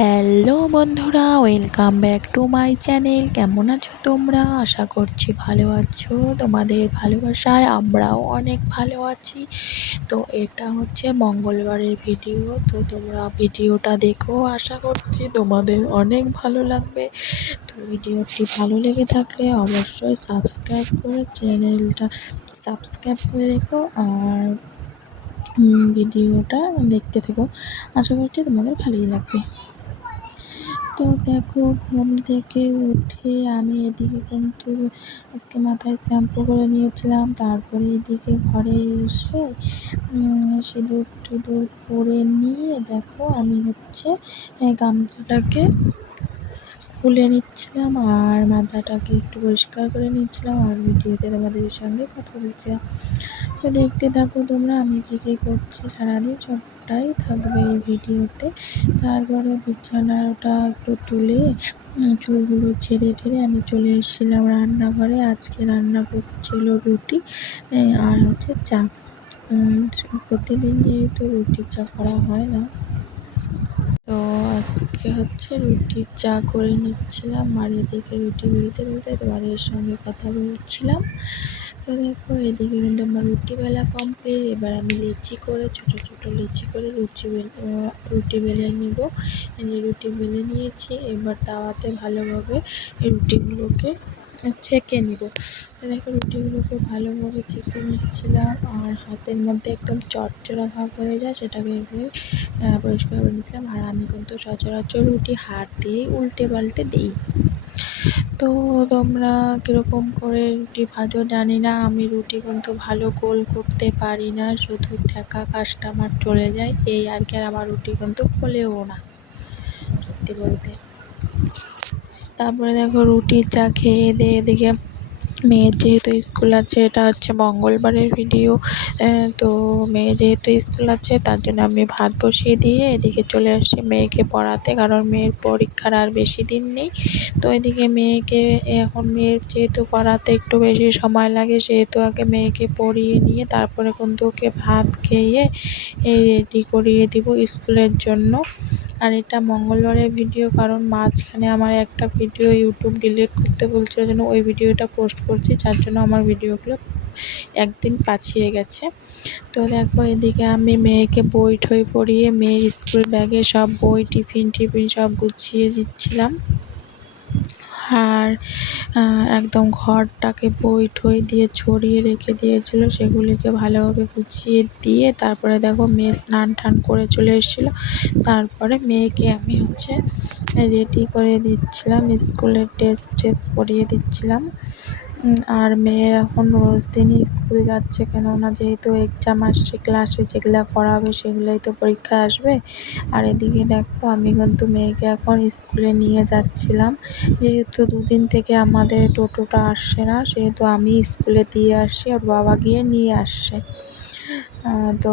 Hello বন্ধুরা, welcome back to my channel. কেমন আছো তোমরা? আশা করছি ভালো আছো। তোমাদের ভালোবাসায় আমরাও অনেক ভালো আছি। তো এটা হচ্ছে মঙ্গলবারের ভিডিও। তো তোমরা ভিডিওটা দেখো, আশা করছি তোমাদের অনেক ভালো লাগবে। তো ভিডিওটি ভালো লেগে থাকলে অবশ্যই সাবস্ক্রাইব করে চ্যানেলটা সাবস্ক্রাইব করে রেখো আর ভিডিওটা দেখতে থেকো। আশা করছি তোমাদের ভালোই লাগবে। তো দেখো, ঘুম থেকে উঠে আমি এদিকে কিন্তু আজকে মাথায় শ্যাম্পু করে নিয়েছিলাম। তারপরে এদিকে ঘরে এসে সিঁদুর টিঁদুর পরে নিয়ে দেখো আমি হচ্ছে গামছাটাকে খুলে নিচ্ছিলাম আর মাথাটাকে একটু পরিষ্কার করে নিচ্ছিলাম আর ভিডিওতে তোমাদের সঙ্গে কথা বলছিলাম। তো দেখতে থাকো তোমরা আমি কী কী করছি সারাদিন, সবটাই থাকবে এই ভিডিওতে। তারপরে বিছানাটা একটু তুলে চুলগুলো ছেড়ে ঠেড়ে আমি চলে এসেছিলাম রান্নাঘরে। আজকে রান্না করছিল রুটি আর হচ্ছে চা। প্রতিদিন যেহেতু রুটি চা করা হয় না, তো আজকে হচ্ছে রুটির চা করে নিচ্ছিলাম আর এদিকে রুটি বেলতে বেলতে তোমাদের সঙ্গে কথা বলছিলাম। তো দেখো, এদিকে কিন্তু আমার রুটি বেলা কমপ্লিট। এবার আমি লেচি করে ছোট ছোট লেচি করে রুটি বেলে নিব। রুটি বেলে নিয়েছি, এবার তাওয়াতে ভালোভাবে রুটিগুলোকে ছেঁকে নিব। তো দেখো, রুটিগুলোকে ভালোভাবে ছেঁকে নিচ্ছিলাম আর হাতের মধ্যে একদম চটচড়া ভাব হয়ে যায় সেটাকে পরিষ্কার করে নিয়েছিলাম। আর আমি কিন্তু সচরাচর রুটি হাত দিয়েই উল্টে পাল্টে দিই। তো তোমরা কীরকম করে রুটি ভাজো জানি না, আমি রুটি কিন্তু ভালো গোল করতে পারি না, শুধু ঠেকা কাস্টমার চলে যায় এই আর কি। আর আমার রুটি কিন্তু ফোলেও না সত্যি বলতে। তারপরে দেখো, রুটির চা খেয়ে দিয়ে এদিকে মেয়ের যেহেতু স্কুল আছে, এটা হচ্ছে মঙ্গলবারের ভিডিও। তো মেয়ে যেহেতু স্কুল আছে তার জন্য আমি ভাত বসিয়ে দিয়ে এদিকে চলে আসছি মেয়েকে পড়াতে, কারণ মেয়ের পরীক্ষার আর বেশি দিন নেই। তো এদিকে মেয়েকে এখন মেয়ের যেহেতু পড়াতে একটু বেশি সময় লাগে, সেহেতু আগে মেয়েকে পড়িয়ে নিয়ে তারপরে কিন্তু ওকে ভাত খেয়ে রেডি করিয়ে দিব স্কুলের জন্য। আর এটা মঙ্গলবারের ভিডিও, কারণ মাঝখানে আমার একটা ভিডিও ইউটিউব ডিলিট করতে বলছিল যেন ওই ভিডিওটা পোস্ট করছি, যার জন্য আমার ভিডিওগুলো একদিন পাছিয়ে গেছে। তো দেখো, এদিকে আমি মেয়েকে বই ঠই পড়িয়ে মেয়ের স্কুল ব্যাগে সব বই টিফিন সব গুছিয়ে দিচ্ছিলাম। আর একদম ঘরটাকে বই ঠই দিয়ে ছড়িয়ে রেখে দিয়েছিল, সেগুলিকে ভালোভাবে গুছিয়ে দিয়ে তারপরে দেখো মেয়ে স্নান টান করে চলে এসেছিলো। তারপরে মেয়েকে আমি হচ্ছে রেডি করে দিচ্ছিলাম, স্কুলের ড্রেস পরিয়ে দিচ্ছিলাম। আর মেয়ের এখন রোজ দিনই স্কুল যাচ্ছে, কেননা যেহেতু এক্সাম আসছে, ক্লাসে যেগুলো করাবে সেগুলোই তো পরীক্ষা আসবে। আর এদিকে দেখো, আমি কিন্তু মেয়েকে এখন স্কুলে নিয়ে যাচ্ছিলাম, যেহেতু দুদিন থেকে আমাদের টোটোটা আসছে না, সেহেতু আমি স্কুলে দিয়ে আসছি আর বাবা গিয়ে নিয়ে আসছে। তো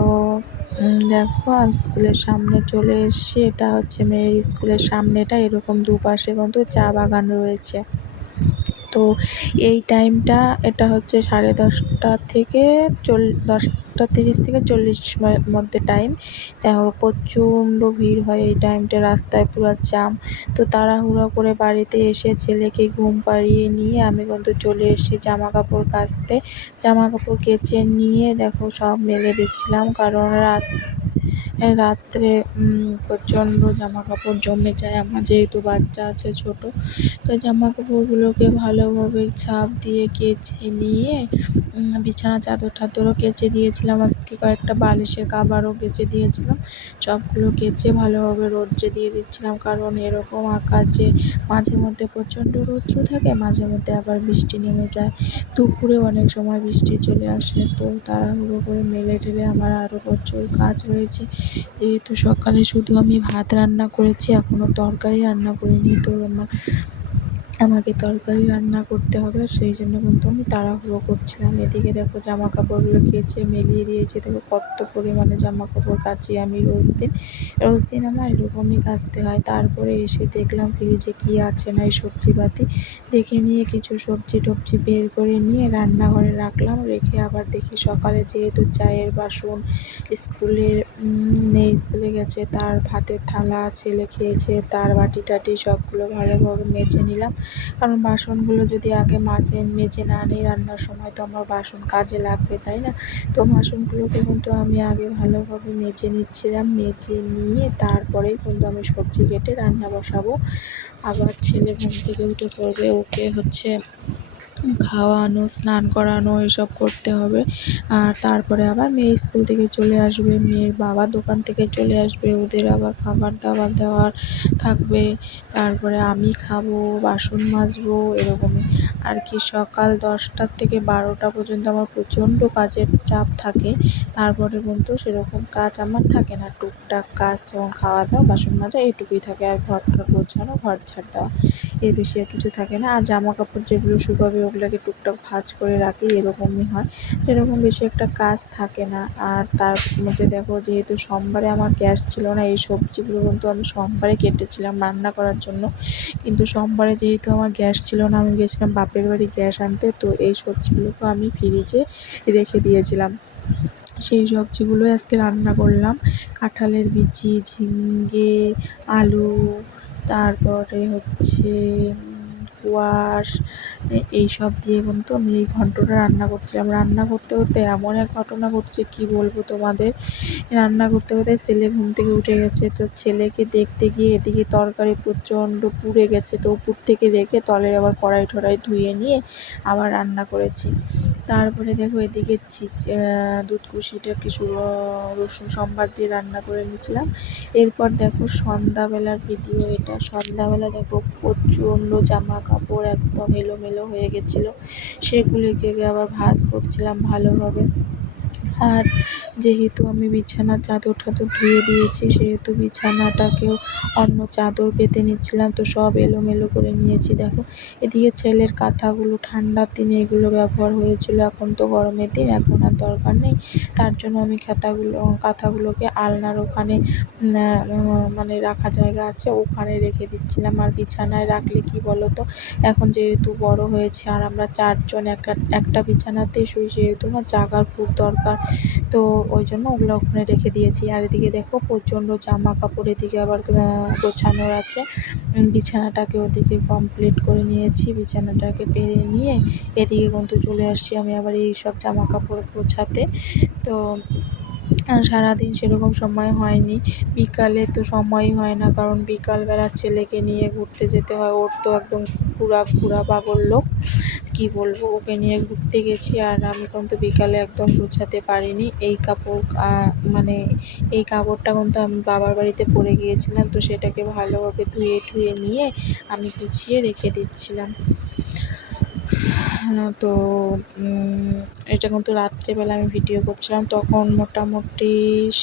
দেখো, আমি স্কুলের সামনে চলে এসেছি। এটা হচ্ছে মেয়ের স্কুলের সামনেটা, এরকম দুপাশে কিন্তু চা বাগান রয়েছে। তো এই টাইমটা এটা হচ্ছে 10:30 থেকে 10:30 থেকে 40 মধ্যে টাইম। দেখো, প্রচণ্ড ভিড় হয় এই টাইমটা, রাস্তায় পুরো জ্যাম। তো তাড়াহুড়ো করে বাড়িতে এসে ছেলেকে ঘুম পাড়িয়ে নিয়ে আমি কিন্তু চলে এসেছি জামা কাপড় কাচতে। জামা কাপড় কেচে নিয়ে দেখো সব মেলে দিচ্ছিলাম, কারণ রাত্রে প্রচণ্ড জামা কাপড় জমে যায় আমার, যেহেতু বাচ্চা আছে ছোট। তো জামা কাপড়গুলোকে ভালোভাবে ছাপ দিয়ে কেচে নিয়ে বিছানা চাদর টাদরও কেচে দিয়েছিলাম, আজকে কয়েকটা বালিশের কভারও কেচে দিয়েছিলাম। সবগুলো কেচে ভালোভাবে রৌদ্রে দিয়ে দিচ্ছিলাম, কারণ এরকম আকাশ যে মাঝে মধ্যে প্রচণ্ড রৌদ্র থাকে, মাঝে মধ্যে আবার বৃষ্টি নেমে যায়, দুপুরে অনেক সময় বৃষ্টি চলে আসে। তো তাড়াহুড়ো করে মেলে টেলে আমার আরও প্রচুর কাজ রয়েছে, যেহেতু সকালে শুধু আমি ভাত রান্না করেছি, এখনও তরকারি রান্না করিনি। তো আমার আমাকে তরকারি রান্না করতে হবে, সেই জন্য কিন্তু আমি তাড়াহুড়ো করছিলাম। এদিকে দেখো জামা কাপড়গুলো কেচে মেলিয়ে দিয়েছি। দেখো কত পরিমাণে জামা কাপড় কাচি আমি রোজ দিন আমার এরকমই কাচতে হয়। তারপরে এসে দেখলাম ফ্রিজে কী আছে না এই সবজিপাতি দেখে নিয়ে কিছু সবজি টবজি বের করে নিয়ে রান্নাঘরে রাখলাম। রেখে আবার দেখি সকালে যেহেতু চায়ের বাসন, স্কুলের মেয়ে স্কুলে গেছে তার ভাতের থালা, ছেলে খেয়েছে তার বাটি টাটি সবগুলো ভালোভাবে মেজে নিলাম। কারণ বাসনগুলো যদি আগে মেজে না নিই রান্নার সময় তো আমার বাসন কাজে লাগবে, তাই না? তো বাসনগুলোকে কিন্তু আমি আগে ভালোভাবে মেজে নিচ্ছিলাম। মেজে নিয়ে তারপরেই কিন্তু আমি সবজি কেটে রান্না বসাবো। আবার ছেলে ঘুম থেকে উঠে পড়বে, ওকে হচ্ছে খাওয়ানো, স্নান করানো এসব করতে হবে। আর তারপরে আবার মেয়ে স্কুল থেকে চলে আসবে, মেয়ের বাবা দোকান থেকে চলে আসবে, ওদের আবার খাবার দাবার দেওয়ার থাকবে। তারপরে আমি খাবো, বাসন মাজবো, এরকমই আর কি। সকাল 10টা থেকে 12টা পর্যন্ত আমার প্রচণ্ড কাজের চাপ থাকে। তারপরে কিন্তু সেরকম কাজ আমার থাকে না। টুকটাক কাজ যেমন খাওয়া দাওয়া, বাসন মাজা এইটুকুই থাকে। আর ঘর টর গোছানো, ঘর ঝাড় দেওয়া, এর বেশি আর কিছু থাকে না। আর জামা কাপড় যেগুলো শুকাবে ওগুলোকে টুকটাক ভাঁজ করে রাখি, এরকমই হয়। এরকম বেশি একটা কাজ থাকে না। আর তার মধ্যে দেখো যেহেতু সোমবারে আমার গ্যাস ছিল না, এই সবজিগুলো কিন্তু আমি সোমবারে কেটেছিলাম রান্না করার জন্য। কিন্তু সোমবারে যেহেতু আমার গ্যাস ছিল না, আমি গেছিলাম বাপের বাড়ি গ্যাস আনতে, তো এই সবজিগুলোকে আমি ফ্রিজে রেখে দিয়েছিলাম। সেই সবজিগুলোই আজকে রান্না করলাম। কাঁঠালের বিচি, ঝিঙ্গে, আলু, তারপরে হচ্ছে কোয়াশ, এইসব দিয়ে কিন্তু আমি এই ঘন্টটা রান্না করছিলাম। রান্না করতে করতে এমন এক ঘটনা ঘটছে কী বলবো তোমাদের। রান্না করতে করতে ছেলে ঘুম থেকে উঠে গেছে, তো ছেলেকে দেখতে গিয়ে এদিকে তরকারি প্রচণ্ড পুড়ে গেছে, তো উপর থেকে রেখে তলে আবার কড়াই টড়াই ধুয়ে নিয়ে আবার রান্না করেছি। তারপরে দেখো এদিকে দুধকুশিটা কিছু রসুন সম্বার দিয়ে রান্না করে নিয়েছিলাম। এরপর দেখো সন্ধ্যাবেলার ভিডিও এটা। সন্ধ্যাবেলা দেখো প্রচণ্ড জামা কাপড় একদম এলোমেলো হয়ে গেছিলো, সেগুলিকে আবার ভাঁজ করছিলাম ভালোভাবে। আর যেহেতু আমি বিছানার চাদর টাদর ধুয়ে দিয়েছি, সেহেতু বিছানাটাকেও অন্য চাদর পেতে নিচ্ছিলাম, তো সব এলোমেলো করে নিয়েছি। দেখো এদিকে ছেলের কাঁথাগুলো ঠান্ডার দিনে এগুলো ব্যবহার হয়েছিল, এখন তো গরমের দিন, এখন আর দরকার নেই। তার জন্য আমি কাঁথাগুলোকে আলনার ওখানে মানে রাখার জায়গা আছে ওখানে রেখে দিচ্ছিলাম। আর বিছানায় রাখলে কি বলো তো, এখন যেহেতু বড় হয়েছে আর আমরা 4 জন একটা বিছানাতেই শুই, সেহেতু আমার জায়গার খুব দরকার, তো ওই জন্য ওগুলো ওখানে রেখে দিয়েছি। আর এদিকে দেখো প্রচণ্ড জামা কাপড় এদিকে আবার গোছানোর আছে। বিছানাটাকে ওদিকে কমপ্লিট করে নিয়েছি, বিছানাটাকে পেরে নিয়ে এদিকে কিন্তু চলে আসছি আমি আবার এই সব জামা কাপড় গোছাতে। তো সারাদিন সেরকম সময় হয়নি। বিকালে তো সময়ই হয় না, কারণ বিকালবেলা ছেলেকে নিয়ে ঘুরতে যেতে হয়। ওর তো একদম পুরা ঘোরা পাগল লোক, কী বলবো। ওকে নিয়ে ঘুরতে গেছি আর আমি কিন্তু বিকালে একদম গোছাতে পারিনি। মানে এই কাপড়টা কিন্তু আমি বাবার বাড়িতে পরে গিয়েছিলাম, তো সেটাকে ভালোভাবে ধুয়ে ঠুয়ে নিয়ে আমি গুছিয়ে রেখে দিচ্ছিলাম। তো এটা কিন্তু রাত্রেবেলা আমি ভিডিও করছিলাম, তখন মোটামুটি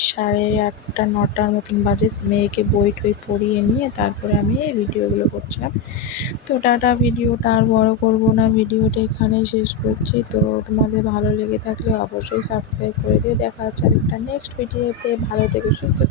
8:30 9টার মতন বাজে। মেয়েকে বই টই পড়িয়ে নিয়ে তারপরে আমি এই ভিডিওগুলো করছিলাম। তো টাটা, ভিডিওটা আর বড় করব না, ভিডিওটা এখানেই শেষ করছি। তো তোমাদের ভালো লেগে থাকলে অবশ্যই সাবস্ক্রাইব করে দিও। দেখা হচ্ছে আরেকটা নেক্সট ভিডিওতে। ভালো থেকো, সুস্থ থেকো।